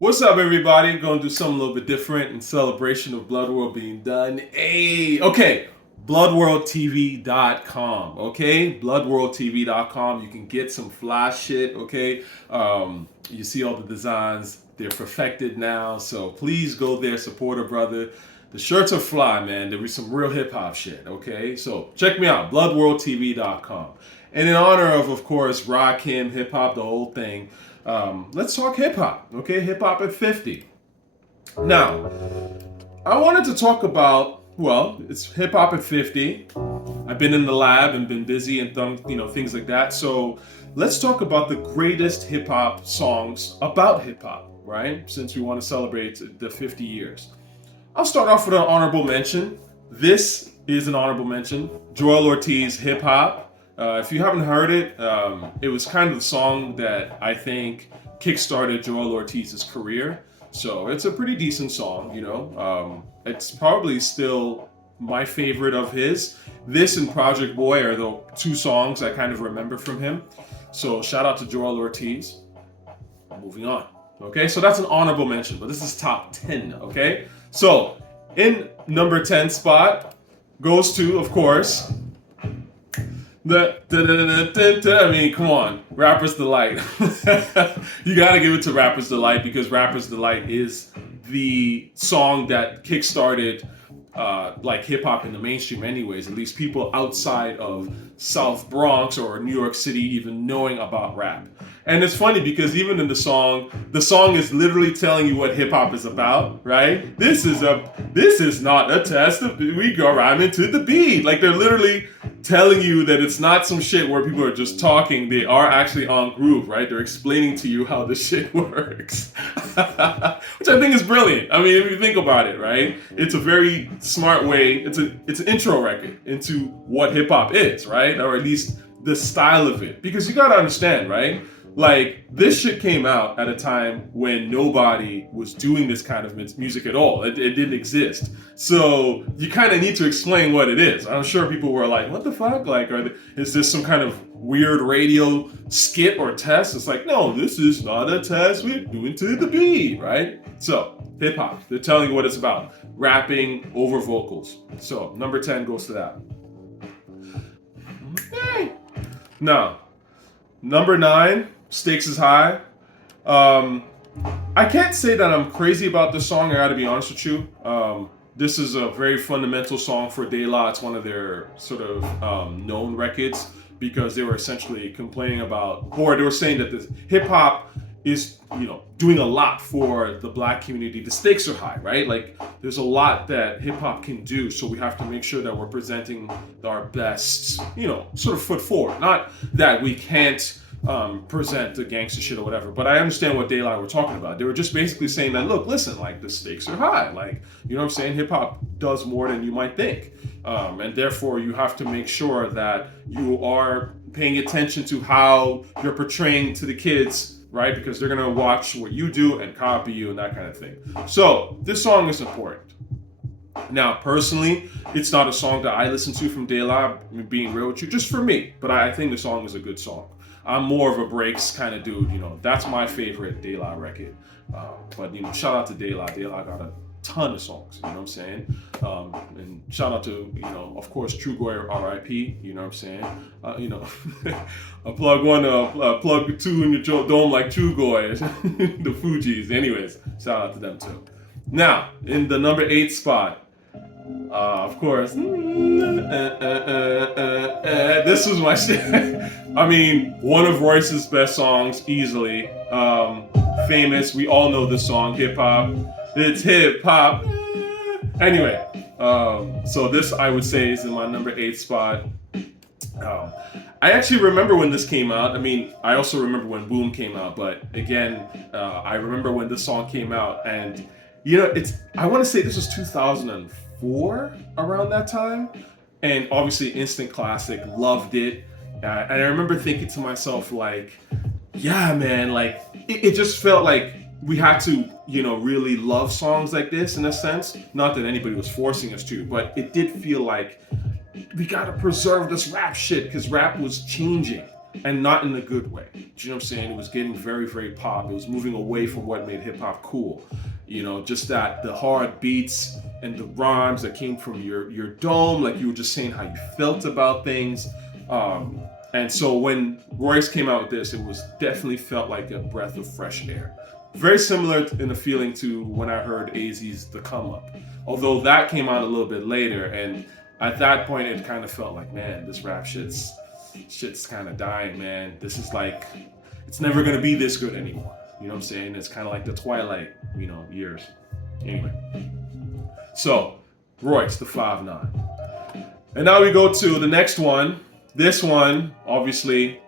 What's up, everybody? Gonna do something a little bit different in celebration of Bloodworld being done. Hey, okay, bloodworldtv.com, okay? Bloodworldtv.com. You can get some fly shit, okay? You see all the designs, they're perfected now, so please go there, support a brother. The shirts are fly, man. There be some real hip hop shit, okay? So check me out, bloodworldtv.com. And in honor of course, Rakim, hip hop, the whole thing, let's talk hip hop, okay? Hip hop at 50. Now, I wanted to talk about, well, it's hip hop at 50. I've been in the lab and been busy and things like that. So let's talk about the greatest hip hop songs about hip hop, right? Since we want to celebrate the 50 years. I'll start off with an honorable mention. This is an honorable mention. Joell Ortiz, Hip Hop. If you haven't heard it, it was kind of the song that I think kickstarted Joell Ortiz's career. So it's a pretty decent song, you know. It's probably still my favorite of his. This and Project Boy are the two songs I kind of remember from him. So shout out to Joell Ortiz. Moving on. Okay, so that's an honorable mention, but this is top 10, okay? So in number 10 spot goes to, of course, I mean, come on, Rapper's Delight. You gotta give it to Rapper's Delight because Rapper's Delight is the song that kickstarted like hip hop in the mainstream, anyways. At least people outside of South Bronx or New York City even knowing about rap. And it's funny because even in the song is literally telling you what hip hop is about, right? This is not a test of we go rhyming to the beat. Like they're literally telling you that it's not some shit where people are just talking. They are actually on groove, right? They're explaining to you how this shit works, which I think is brilliant. I mean, if you think about it, right? It's a very smart way. It's an intro record into what hip hop is, right? Or at least the style of it, because you gotta understand, right? Like, this shit came out at a time when nobody was doing this kind of music at all. It didn't exist. So you kind of need to explain what it is. I'm sure people were like, what the fuck? Like, is this some kind of weird radio skit or test? It's like, no, this is not a test. We're doing to the beat, right? So, hip hop. They're telling you what it's about. Rapping over vocals. So, number 10 goes to that. Okay. Now, number 9. Stakes is high. I can't say that I'm crazy about this song. I gotta be honest with you. This is a very fundamental song for De La. It's one of their sort of known records because they were essentially complaining about, or they were saying that the hip hop is, doing a lot for the black community. The stakes are high, right? Like there's a lot that hip hop can do, so we have to make sure that we're presenting our best, sort of foot forward. Not that we can't present the gangster shit or whatever, but I understand what De La were talking about. They were just basically saying that, look, listen, like the stakes are high, like, you know what I'm saying? Hip hop does more than you might think, and therefore you have to make sure that you are paying attention to how you're portraying to the kids, right? Because they're gonna watch what you do and copy you and that kind of thing. So this song is important. Now, personally, it's not a song that I listen to from De La, being real with you, just for me, but I think the song is a good song. I'm more of a breaks kind of dude, That's my favorite De La record. But shout out to De La. De La got a ton of songs, you know what I'm saying? And shout out to, of course, Trugoy R.I.P. You know what I'm saying? A plug one, plug two in your dome like Trugoy, the Fugees. Anyways, shout out to them too. Now, in the number 8 spot, of course, this was my shit. I mean, one of Royce's best songs, easily. Famous, we all know the song, hip hop. It's hip hop. Anyway, so this I would say is in my number 8 spot. I actually remember when this came out. I mean, I also remember when Boom came out, but again, I remember when this song came out, and I want to say this was 2004 around that time, and obviously instant classic, loved it. And I remember thinking to myself, like, yeah, man, like it just felt like we had to, really love songs like this in a sense. Not that anybody was forcing us to, but it did feel like we gotta preserve this rap shit because rap was changing. and not in a good way. Do you know what I'm saying? It was getting very, very pop. It was moving away from what made hip hop cool. You know, just that the hard beats and the rhymes that came from your dome, like you were just saying how you felt about things. And so when Royce came out with this, it was definitely felt like a breath of fresh air. Very similar in the feeling to when I heard AZ's The Come Up. Although that came out a little bit later, and at that point it kind of felt like, man, this rap shit's kind of dying, man. This is like, it's never gonna be this good anymore. You know what I'm saying? It's kind of like the Twilight, you know, years. Anyway. So, Royce, the 5'9". And now we go to the next one. This one, obviously,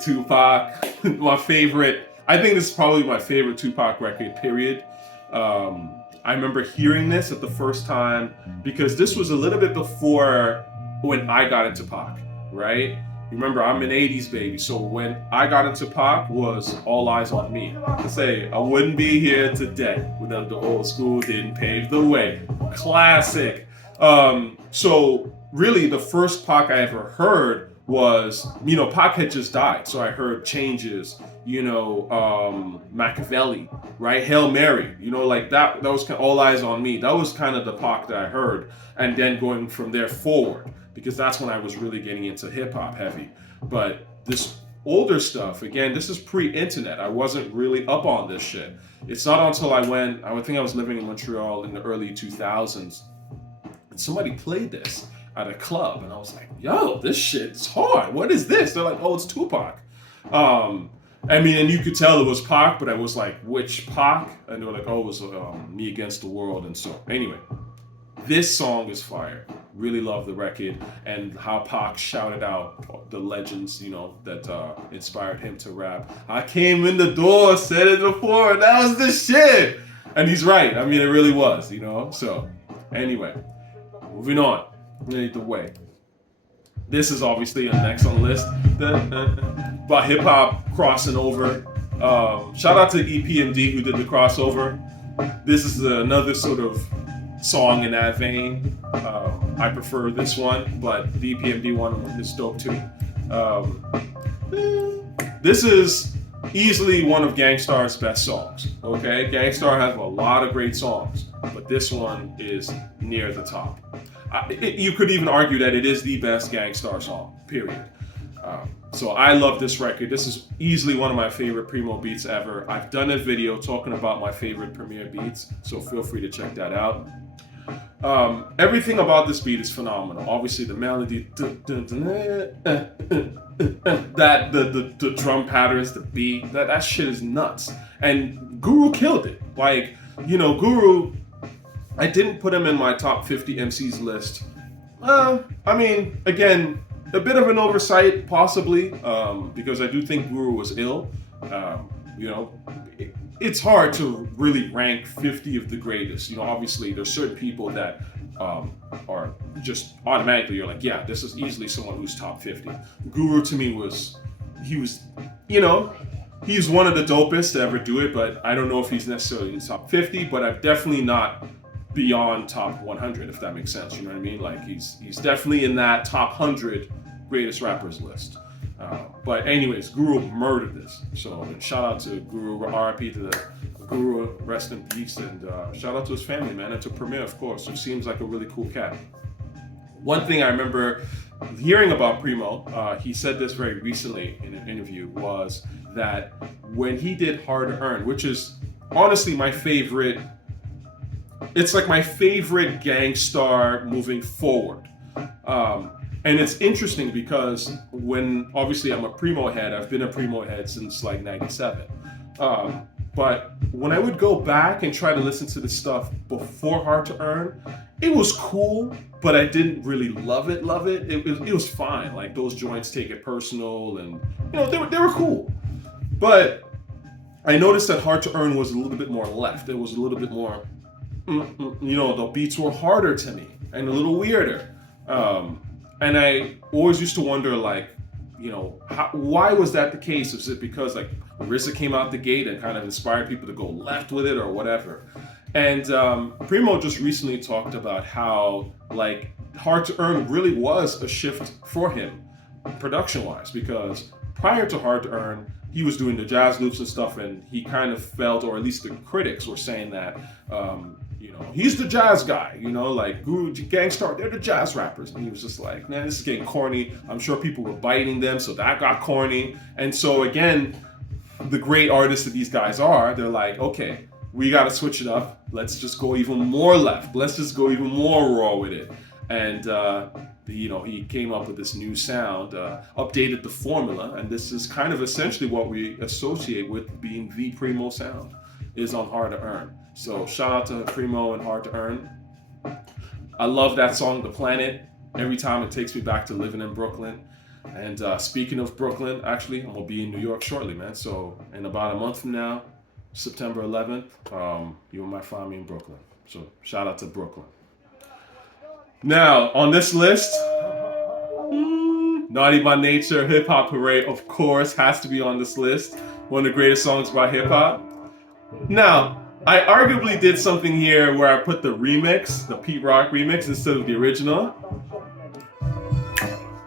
Tupac, my favorite. I think this is probably my favorite Tupac record, period. I remember hearing this at the first time because this was a little bit before when I got into Pac, right? Remember, I'm an 80s baby, so when I got into Pac was All Eyes on Me. I say, I wouldn't be here today without the old school didn't pave the way. Classic. So really the first Pac I ever heard was, you know, Pac had just died, so I heard Changes, you know, Machiavelli, right? Hail Mary, you know, like that was kind of All Eyes on Me. That was kind of the Pac that I heard, and then going from there forward, because that's when I was really getting into hip hop heavy. But this older stuff, again, this is pre-internet. I wasn't really up on this shit. It's not until I think I was living in Montreal in the early 2000s, and somebody played this at a club, and I was like, yo, this shit is hard. What is this? They're like, oh, it's Tupac. I mean, and you could tell it was Pac, but I was like, which Pac? And they were like, oh, it was Me Against the World. And so, anyway, this song is fire. Really love the record and how Pac shouted out the legends, you know, that inspired him to rap. I came in the door, said it before, that was the shit. And he's right. I mean, it really was, you know. So, anyway, moving on. Either way, this is obviously next on the list. About hip hop crossing over. Shout out to EPMD who did the crossover. This is another sort of song in that vein. I prefer this one, but the EPMD one is dope too. This is easily one of Gangstar's best songs. Okay, Gangstarr has a lot of great songs, but this one is near the top. You could even argue that it is the best Gangstarr song, period. So I love this record. This is easily one of my favorite Primo beats ever. I've done a video talking about my favorite Premier beats, so feel free to check that out. Everything about this beat is phenomenal. Obviously the melody, that the drum patterns, the beat, that shit is nuts. And Guru killed it. Like, you know, Guru, I didn't put him in my top 50 MCs list. I mean, again, a bit of an oversight, possibly, because I do think Guru was ill. You know, it's hard to really rank 50 of the greatest. You know, obviously, there's certain people that are just automatically, you're like, yeah, this is easily someone who's top 50. Guru, to me, he was, you know, he's one of the dopest to ever do it, but I don't know if he's necessarily in top 50, but I'm definitely not beyond top 100, if that makes sense. You know what I mean? Like, he's definitely in that top 100 greatest rappers list. But anyways, Guru murdered this. So shout out to Guru, RIP to the Guru, rest in peace, and shout out to his family, man, and to Premier, of course, who seems like a really cool cat. One thing I remember hearing about Primo, he said this very recently in an interview, was that when he did Hard to Earn, which is honestly my favorite, it's like my favorite Gangstarr moving forward. And it's interesting because when, obviously I'm a Primo head, I've been a Primo head since like 97. But when I would go back and try to listen to the stuff before Hard to Earn, it was cool, but I didn't really love it. It was fine. Like, those joints, Take It Personal, and, you know, they were cool. But I noticed that Hard to Earn was a little bit more left. It was a little bit more, you know, the beats were harder to me and a little weirder. And I always used to wonder, like, you know, why was that the case? Is it because, like, RZA came out the gate and kind of inspired people to go left with it or whatever? And Primo just recently talked about how, like, Hard to Earn really was a shift for him. production-wise, because prior to Hard to Earn, he was doing the jazz loops and stuff, and he kind of felt, or at least the critics were saying that, he's the jazz guy, like Guru, Gangstarr, they're the jazz rappers. And he was just like, man, this is getting corny. I'm sure people were biting them, so that got corny. And so again, the great artists that these guys are, they're like, okay, we got to switch it up. Let's just go even more left. Let's just go even more raw with it. And, he came up with this new sound, updated the formula, and this is kind of essentially what we associate with being the Primo sound, is on Hard to Earn. So shout out to Primo and Hard to Earn. I love that song, The Planet. Every time it takes me back to living in Brooklyn. And speaking of Brooklyn, actually, I'm gonna be in New York shortly, man. So in about a month from now, September 11th, you might find me in Brooklyn. So shout out to Brooklyn. Now, on this list, Naughty by Nature, Hip Hop Hooray, of course, has to be on this list. One of the greatest songs by hip hop. Now, I arguably did something here where I put the remix, the Pete Rock remix, instead of the original.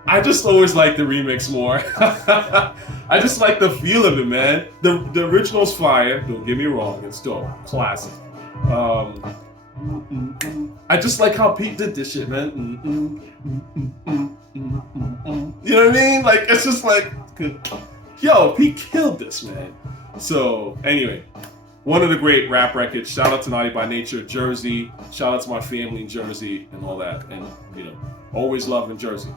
I just always like the remix more. I just like the feel of it, man. The original's fire, don't get me wrong, it's dope, classic. I just like how Pete did this shit, man. You know what I mean? Like, it's just like, yo, Pete killed this, man. So, anyway, one of the great rap records. Shout out to Naughty by Nature, Jersey. Shout out to my family in Jersey and all that. And, always loving Jersey.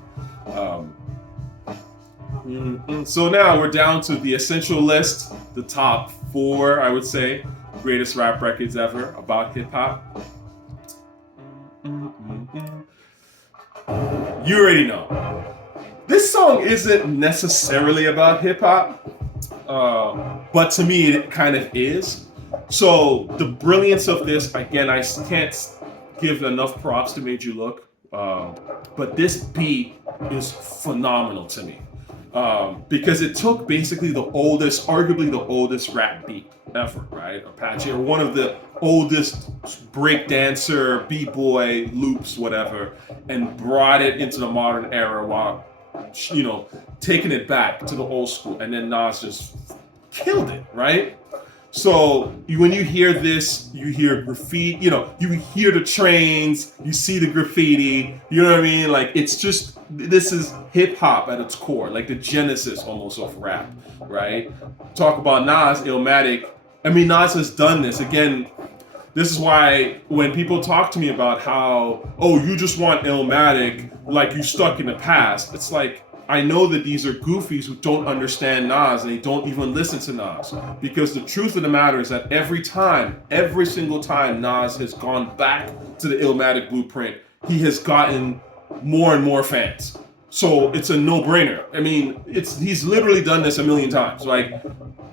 So now we're down to the essential list, the top 4, I would say, greatest rap records ever about hip hop. You already know. This song isn't necessarily about hip hop, but to me it kind of is. So the brilliance of this, again, I can't give enough props to Made You Look, but this beat is phenomenal to me. Because it took basically arguably the oldest rap beat ever, right? Apache, or one of the oldest breakdancer, b-boy loops, whatever, and brought it into the modern era while, taking it back to the old school. And then Nas just killed it, right? So when you hear this, you hear graffiti, you hear the trains, you see the graffiti, you know what I mean? Like, it's just, this is hip hop at its core, like the genesis almost of rap, right? Talk about Nas, Illmatic. I mean, Nas has done this. Again, this is why when people talk to me about how, you just want Illmatic, like you stuck in the past, it's like, I know that these are goofies who don't understand Nas and they don't even listen to Nas. Because the truth of the matter is that every single time Nas has gone back to the Illmatic blueprint, he has gotten more and more fans. So it's a no-brainer. I mean, he's literally done this a million times. Like,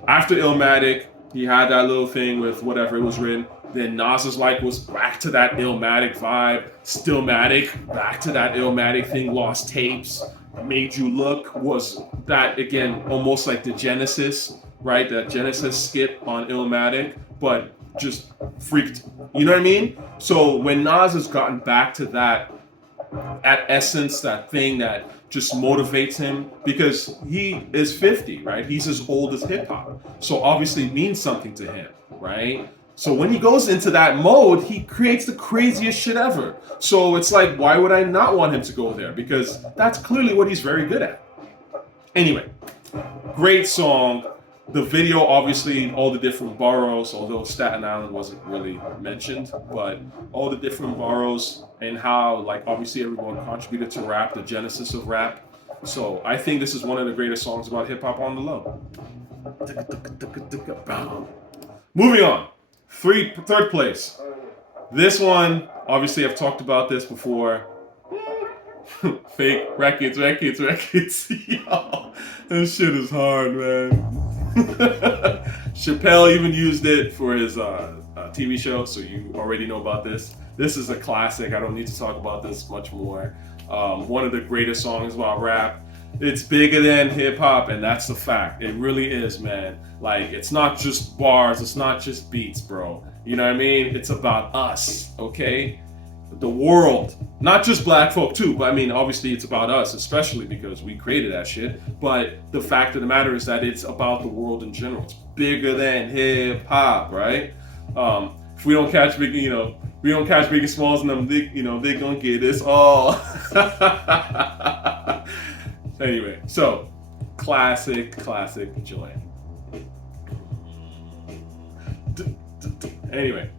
after Illmatic, he had that little thing with whatever it was written. Then Nas's was back to that Illmatic vibe. Stillmatic, back to that Illmatic thing. Lost Tapes, Made You Look was that, again, almost like the Genesis, right? That Genesis skip on Illmatic, but just freaked. You know what I mean? So when Nas has gotten back to that essence, that thing that just motivates him, because he is 50, right? He's as old as hip hop. So obviously it means something to him, right? So when he goes into that mode, he creates the craziest shit ever. So it's like, why would I not want him to go there? Because that's clearly what he's very good at. Anyway, great song. The video, obviously, all the different boroughs, although Staten Island wasn't really mentioned, but all the different boroughs and how, obviously everyone contributed to rap, the genesis of rap. So I think this is one of the greatest songs about hip hop on the low. Moving on. Third place. This one, obviously I've talked about this before. Fake records. Yo, this shit is hard, man. Chappelle even used it for his TV show, so you already know about this. This is a classic. I don't need to talk about this much more. One of the greatest songs about rap. It's bigger than hip hop, and that's the fact. It really is, man. Like, it's not just bars, it's not just beats, bro. You know what I mean? It's about us, okay? The world. Not just black folk too, but I mean, obviously it's about us, especially because we created that shit. But the fact of the matter is that it's about the world in general. It's bigger than hip hop, right? If we don't catch big, we don't catch Biggie Smalls and them, they gonna get this all. Anyway, so classic Joanne. Anyway.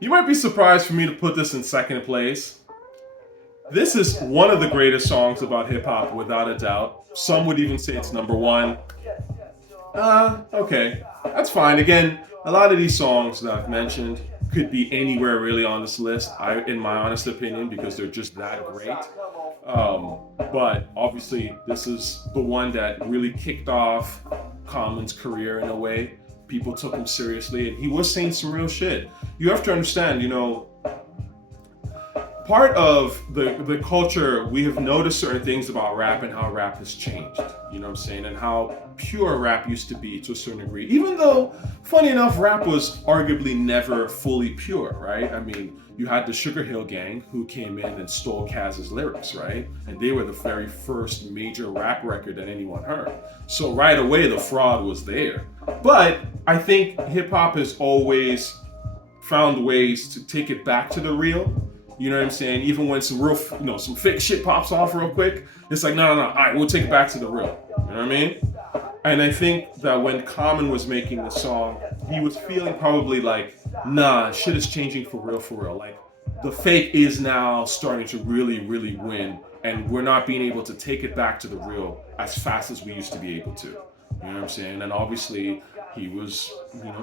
You might be surprised for me to put this in second place. This is one of the greatest songs about hip hop, without a doubt. Some would even say it's number one. Okay, that's fine. Again, a lot of these songs that I've mentioned could be anywhere really on this list, in my honest opinion, because they're just that great. But obviously, this is the one that really kicked off Common's career in a way. People took him seriously, and he was saying some real shit. You have to understand, part of the culture, we have noticed certain things about rap and how rap has changed, you know what I'm saying, and how pure rap used to be to a certain degree. Even though, funny enough, rap was arguably never fully pure, right? I mean, you had the Sugarhill gang who came in and stole Kaz's lyrics, right? And they were the very first major rap record that anyone heard. So right away, the fraud was there. But I think hip hop has always found ways to take it back to the real. You know what I'm saying? Even when some real, some fake shit pops off real quick, it's like, no, all right, we'll take it back to the real. You know what I mean? And I think that when Common was making the song, he was feeling probably like, nah, shit is changing for real. Like, the fake is now starting to really, really win, and we're not being able to take it back to the real as fast as we used to be able to. You know what I'm saying? And obviously, he was,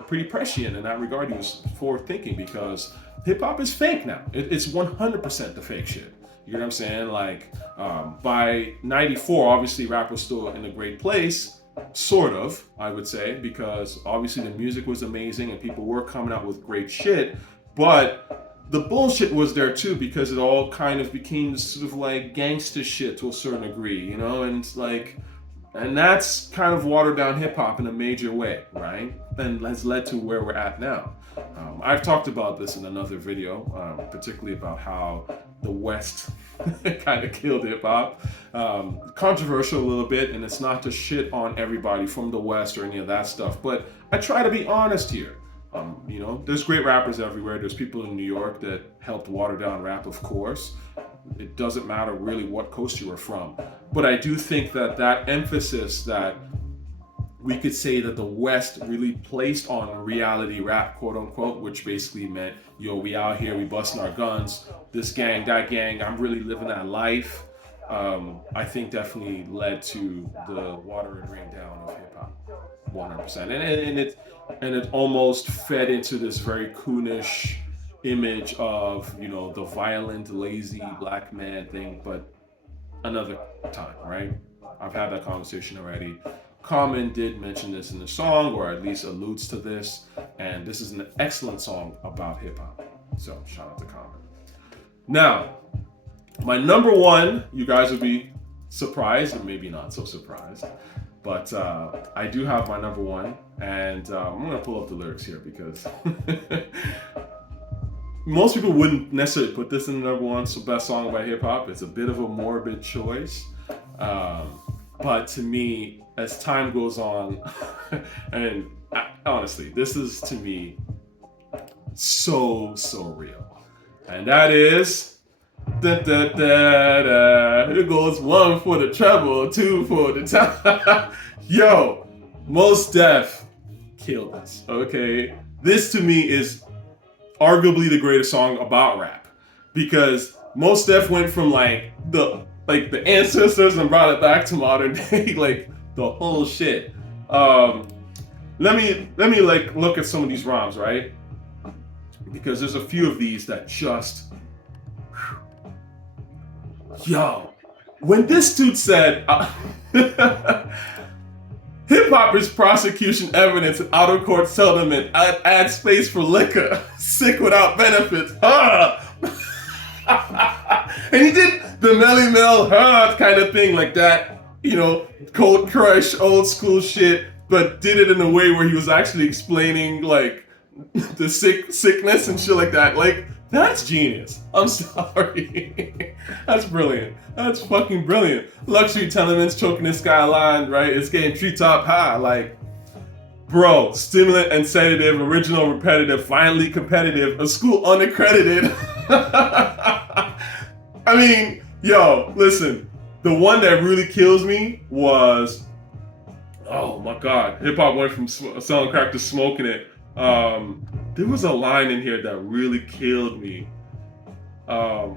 pretty prescient in that regard. He was forward thinking, because hip hop is fake now. It's 100% the fake shit. You know what I'm saying? Like, by 94, obviously rap was still in a great place, sort of, I would say, because obviously the music was amazing and people were coming out with great shit, but the bullshit was there too, because it all kind of became sort of like gangster shit to a certain degree, and it's like, and that's kind of watered down hip hop in a major way, right? And has led to where we're at now. I've talked about this in another video, particularly about how the West kind of killed hip hop. Controversial a little bit, and it's not to shit on everybody from the West or any of that stuff, but I try to be honest here. There's great rappers everywhere. There's people in New York that helped water down rap, of course. It doesn't matter really what coast you are from. But I do think that emphasis that we could say that the West really placed on reality rap, quote unquote, which basically meant, we out here, we busting our guns, this gang, that gang, I'm really living that life. I think definitely led to the water and rain down of hip hop, 100%. And it almost fed into this very coonish image of, the violent, lazy black man thing, but another time, right? I've had that conversation already. Common did mention this in the song, or at least alludes to this, and this is an excellent song about hip hop. So shout out to Common. Now, my number one, you guys will be surprised, or maybe not so surprised, but I do have my number one, and I'm gonna pull up the lyrics here because most people wouldn't necessarily put this in the number one best song by hip hop. It's a bit of a morbid choice, but to me, as time goes on, and honestly, this is to me so real, and that is, da, da, da, da. It goes 1 for the treble, 2 for the time. Yo, Mos Def killed this. Okay, this to me is arguably the greatest song about rap, because Mos Def went from the ancestors and brought it back to modern day, like the whole shit. Let me look at some of these rhymes, right? Because there's a few of these that just, yo, when this dude said, hip hop is prosecution evidence and out of court settlement. Add space for liquor. Sick without benefits. And he did the Melly Mel kind of thing like that. Cold Crush, old school shit, but did it in a way where he was actually explaining the sickness and shit like that. Like, That's genius. I'm sorry. That's brilliant. That's fucking brilliant. Luxury tenements choking the skyline, right? It's getting treetop high. Like, bro, stimulant and sedative, original, repetitive, finally competitive, a school unaccredited. I mean, yo, listen. The one that really kills me was, oh my God, hip hop went from selling crack to smoking it. There was a line in here that really killed me. The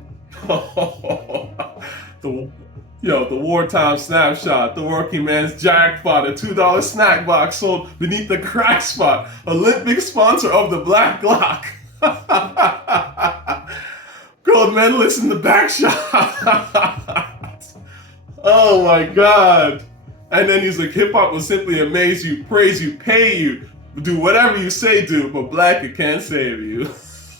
the wartime snapshot, the working man's jackpot, a $2 snack box sold beneath the crack spot, Olympic sponsor of the Black Glock. Gold medalist in the back shot. Oh my God. And then he's like, hip hop will simply amaze you, praise you, pay you, do whatever you say do, but black it can't save you.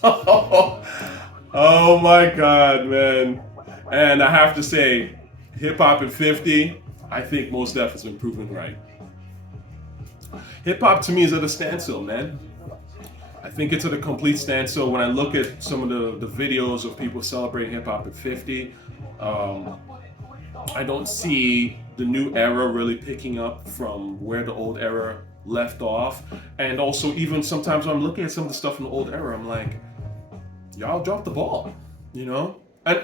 Oh my God, man. And I have to say, hip hop at 50, I think Mos Def has been proven right. Hip hop to me is at a standstill, man. I think it's at a complete standstill. When I look at some of the videos of people celebrating hip hop at 50, I don't see the new era really picking up from where the old era left off. And also, even sometimes when I'm looking at some of the stuff in the old era, I'm like, y'all dropped the ball, you know? And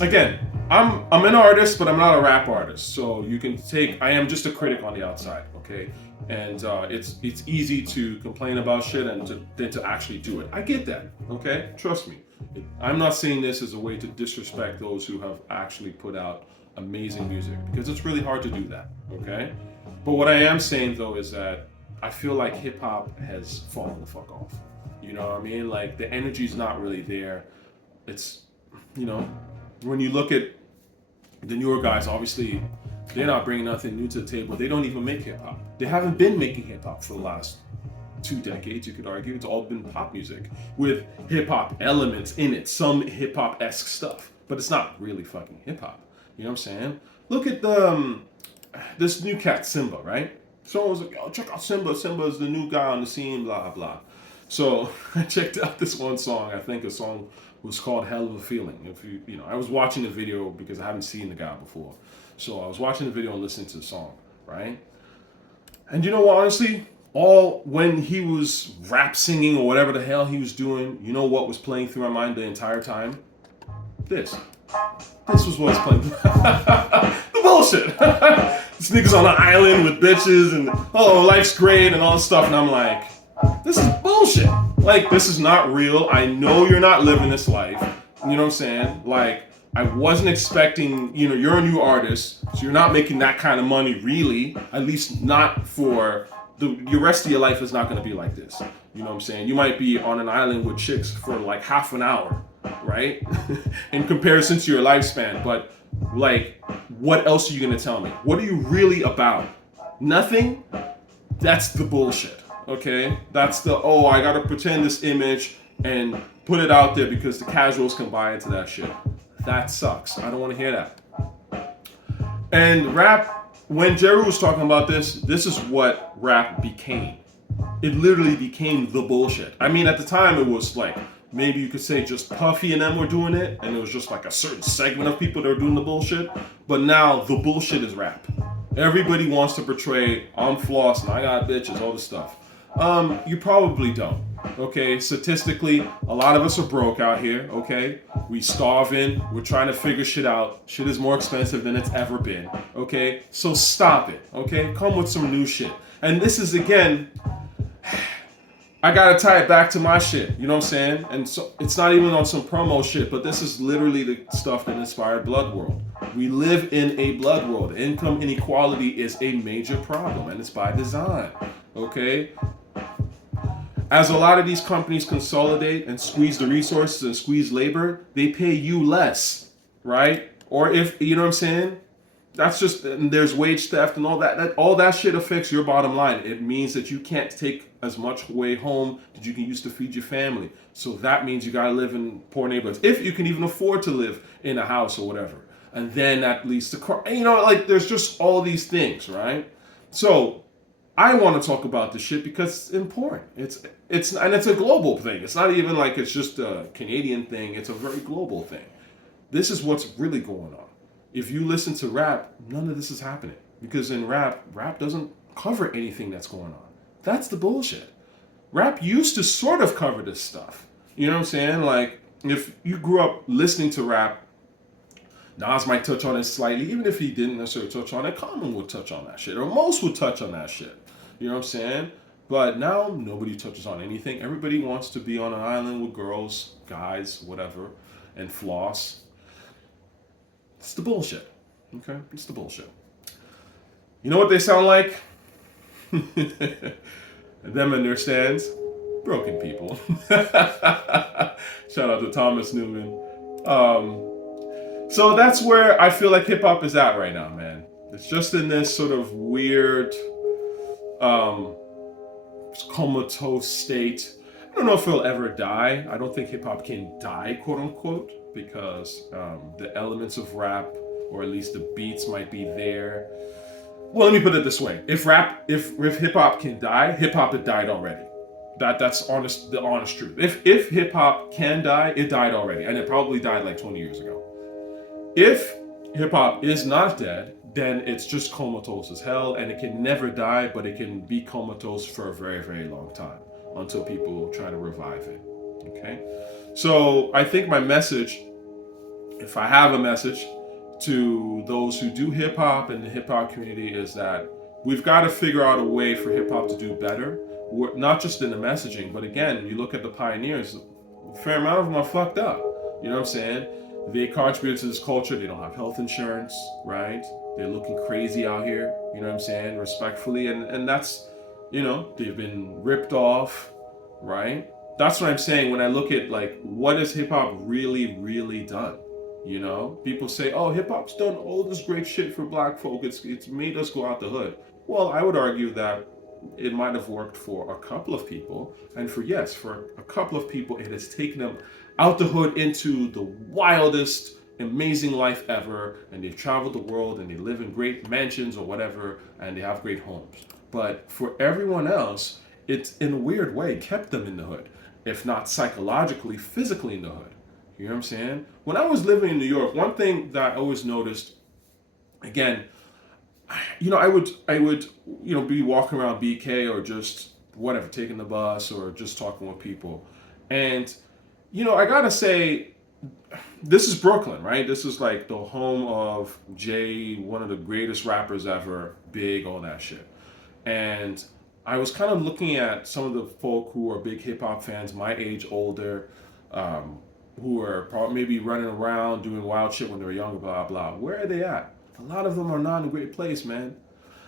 again, I'm an artist, but I'm not a rap artist. So you can I am just a critic on the outside, okay? And it's easy to complain about shit and then to actually do it. I get that, okay? Trust me. I'm not saying this as a way to disrespect those who have actually put out amazing music, because it's really hard to do that, okay? But what I am saying though is that I feel like hip hop has fallen the fuck off. You know what I mean? Like, the energy's not really there. It's, when you look at the newer guys, obviously they're not bringing nothing new to the table. They don't even make hip hop. They haven't been making hip hop for the last 2 decades, you could argue. It's all been pop music with hip hop elements in it, some hip hop-esque stuff, but it's not really fucking hip hop. You know what I'm saying? Look at this new cat, Symba, right? Someone was like, yo, check out Symba. Symba's the new guy on the scene, blah, blah. So I checked out this one song. I think a song was called Hell of a Feeling. If I was watching the video because I haven't seen the guy before. So I was watching the video and listening to the song, right? And you know what, honestly, when he was rap singing or whatever the hell he was doing, you know what was playing through my mind the entire time? This was what was playing. The bullshit. This nigga's on an island with bitches and, oh, life's great and all this stuff. And I'm like, this is bullshit. Like, this is not real. I know you're not living this life. You know what I'm saying? Like, I wasn't expecting, you're a new artist, so you're not making that kind of money really, at least not for your rest of your life is not going to be like this. You know what I'm saying? You might be on an island with chicks for like half an hour, right? In comparison to your lifespan. But like, what else are you going to tell me? What are you really about? Nothing? That's the bullshit, okay? That's the, I got to pretend this image and put it out there because the casuals can buy into that shit. That sucks. I don't want to hear that. And rap, when Jeru was talking about this is what rap became. It literally became the bullshit. I mean, at the time it was like, maybe you could say just Puffy and them were doing it, and it was just like a certain segment of people that were doing the bullshit. But now the bullshit is rap. Everybody wants to portray, I'm flossing, I got bitches, all this stuff. You probably don't. Okay, statistically, a lot of us are broke out here, okay? We starving, we're trying to figure shit out. Shit is more expensive than it's ever been, okay? So stop it, okay? Come with some new shit. And this is, again, I gotta tie it back to my shit, you know what I'm saying? And so it's not even on some promo shit, but this is literally the stuff that inspired Bloodworld. We live in a blood world. Income inequality is a major problem, and it's by design, okay? As a lot of these companies consolidate and squeeze the resources and squeeze labor, they pay you less, right? Or if, you know what I'm saying? That's just, and there's wage theft and all that shit affects your bottom line. It means that you can't take as much away home that you can use to feed your family. So that means you gotta live in poor neighborhoods, if you can even afford to live in a house or whatever. And then that leads to, there's just all these things, right? So I want to talk about this shit because it's important. It's a global thing. It's not even like it's just a Canadian thing. It's a very global thing. This is what's really going on. If you listen to rap, none of this is happening because in rap doesn't cover anything that's going on. That's the bullshit. Rap used to sort of cover this stuff. You know what I'm saying? Like if you grew up listening to rap, Nas might touch on it slightly, even if he didn't necessarily touch on it. Common would touch on that shit, or most would touch on that shit. You know what I'm saying? But now nobody touches on anything. Everybody wants to be on an island with girls, guys, whatever, and floss. It's the bullshit. Okay? It's the bullshit. You know what they sound like? Them and their stands? Broken people. Shout out to Thomas Newman. So that's where I feel like hip hop is at right now, man. It's just in this sort of weird, comatose state. I don't know if it'll ever die. I don't think hip hop can die, quote unquote, because the elements of rap, or at least the beats, might be there. Well, let me put it this way: if hip hop can die, hip hop had died already. That's the honest truth. If hip hop can die, it died already, and it probably died like 20 years ago. If hip hop is not dead, then it's just comatose as hell, and it can never die, but it can be comatose for a very, very long time until people try to revive it. Okay? So I think my message, if I have a message to those who do hip hop and the hip hop community, is that we've got to figure out a way for hip hop to do better. Not just in the messaging, but again, you look at the pioneers, a fair amount of them are fucked up. You know what I'm saying? They contribute to this culture. They don't have health insurance, right? They're looking crazy out here, you know what I'm saying? Respectfully. And that's, they've been ripped off, right? That's what I'm saying when I look at, like, what has hip hop really, really done? You know, people say, oh, hip hop's done all this great shit for black folk. It's made us go out the hood. Well, I would argue that it might have worked for a couple of people. And for a couple of people, it has taken them out the hood into the wildest, amazing life ever. And they've traveled the world and they live in great mansions or whatever, and they have great homes. But for everyone else, it's in a weird way kept them in the hood, if not psychologically, physically in the hood. You know what I'm saying? When I was living in New York, one thing that I always noticed, again, I would, be walking around BK or just whatever, taking the bus or just talking with people. And, I gotta say, this is Brooklyn, right? This is like the home of Jay, one of the greatest rappers ever, Big, all that shit. And I was kind of looking at some of the folk who are big hip hop fans, my age, older, who are probably maybe running around doing wild shit when they were young, blah, blah. Where are they at? A lot of them are not in a great place, man.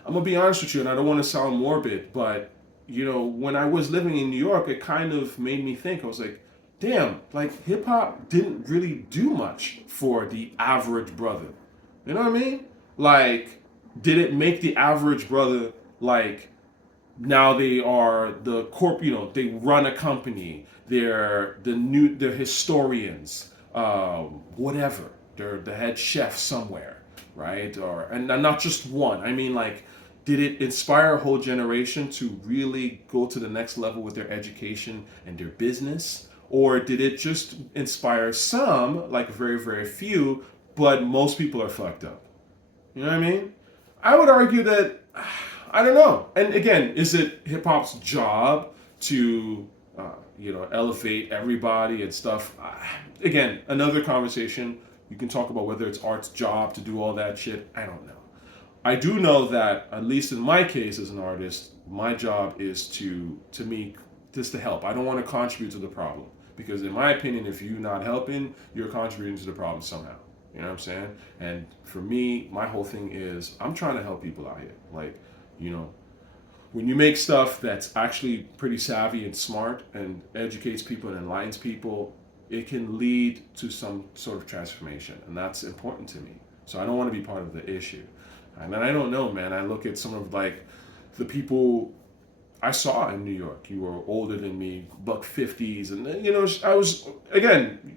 I'm going to be honest with you, and I don't want to sound morbid, but, when I was living in New York, it kind of made me think. I was like, damn, like, hip-hop didn't really do much for the average brother. You know what I mean? Like, did it make the average brother, like, now they are the they run a company, they're historians, whatever. They're the head chef somewhere, right? And not just one. I mean, like, did it inspire a whole generation to really go to the next level with their education and their business? Or did it just inspire some, like very, very few, but most people are fucked up? You know what I mean? I would argue that, I don't know. And again, is it hip hop's job to, elevate everybody and stuff? Again, another conversation. You can talk about whether it's art's job to do all that shit. I don't know. I do know that, at least in my case as an artist, my job is to help. I don't want to contribute to the problem. Because in my opinion, if you're not helping, you're contributing to the problem somehow. You know what I'm saying? And for me, my whole thing is, I'm trying to help people out here. Like, when you make stuff that's actually pretty savvy and smart and educates people and enlightens people, it can lead to some sort of transformation. And that's important to me. So I don't want to be part of the issue. And then I don't know, man. I look at some of, like, the people I saw in New York. You were older than me, buck 50s. And, I was, again,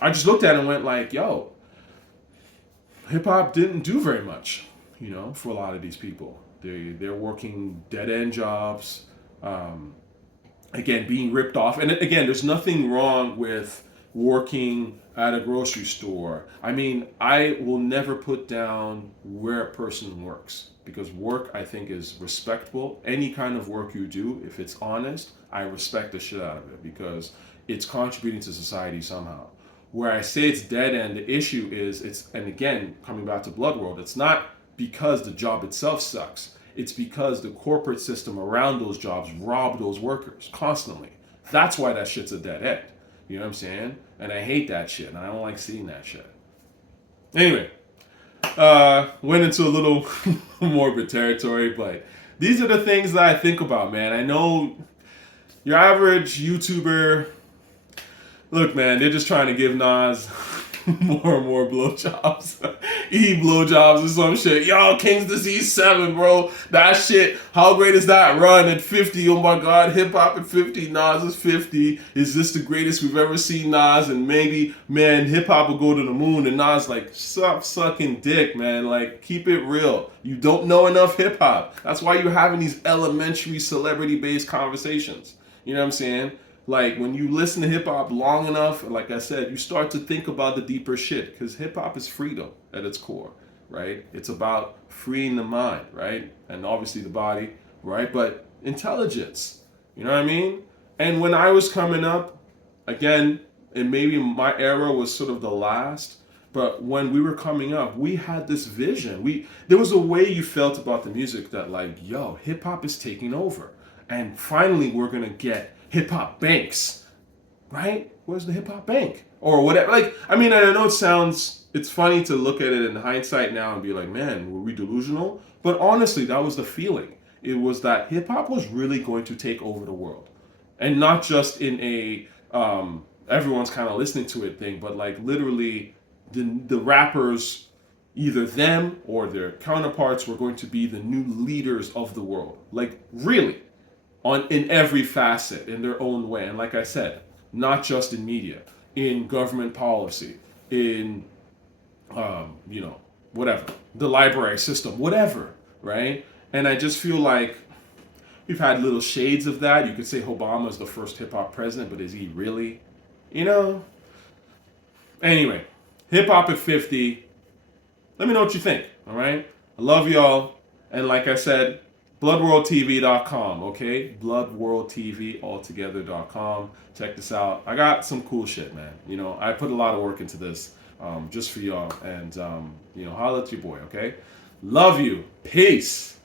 I just looked at it and went like, yo, hip hop didn't do very much, for a lot of these people. They're working dead end jobs. Again, being ripped off. And again, there's nothing wrong with working at a grocery store. I mean, I will never put down where a person works because work, I think, is respectable. Any kind of work you do, if it's honest, I respect the shit out of it because it's contributing to society somehow. Where I say it's dead end, the issue is and again, coming back to Bloodworld, it's not because the job itself sucks. It's because the corporate system around those jobs rob those workers constantly. That's why that shit's a dead end. You know what I'm saying? And I hate that shit, and I don't like seeing that shit. Anyway, went into a little morbid territory, but these are the things that I think about, man. I know your average YouTuber, look, man, they're just trying to give Nas more and more blowjobs. Blowjobs or some shit. Yo, King's Disease 7, bro. That shit, how great is that run at 50? Oh my god, hip hop at 50, Nas is 50. Is this the greatest we've ever seen Nas? And maybe, man, hip hop will go to the moon. And Nas like, stop sucking dick, man. Like, keep it real. You don't know enough hip hop. That's why you're having these elementary celebrity-based conversations. You know what I'm saying? Like, when you listen to hip-hop long enough, like I said, you start to think about the deeper shit. Because hip-hop is freedom at its core, right? It's about freeing the mind, right? And obviously the body, right? But intelligence, you know what I mean? And when I was coming up, again, and maybe my era was sort of the last, but when we were coming up, we had this vision. There was a way you felt about the music that like, yo, hip-hop is taking over. And finally, we're going to get hip-hop banks, right? Where's the hip-hop bank? Or whatever. Like, I mean, I know it's funny to look at it in hindsight now and be like, man, were we delusional? But honestly, that was the feeling. It was that hip-hop was really going to take over the world. And not just in a everyone's kind of listening to it thing, but like literally the rappers, either them or their counterparts were going to be the new leaders of the world. Like, really. In every facet, in their own way. And like I said, not just in media, in government policy, in, whatever, the library system, whatever, right? And I just feel like we've had little shades of that. You could say Obama is the first hip-hop president, but is he really? You know? Anyway, hip-hop at 50. Let me know what you think, all right? I love y'all. And like I said, bloodworldtv.com, okay? bloodworldtv.com. Check this out. I got some cool shit, man. You know, I put a lot of work into this just for y'all. And, holla at your boy, okay? Love you. Peace.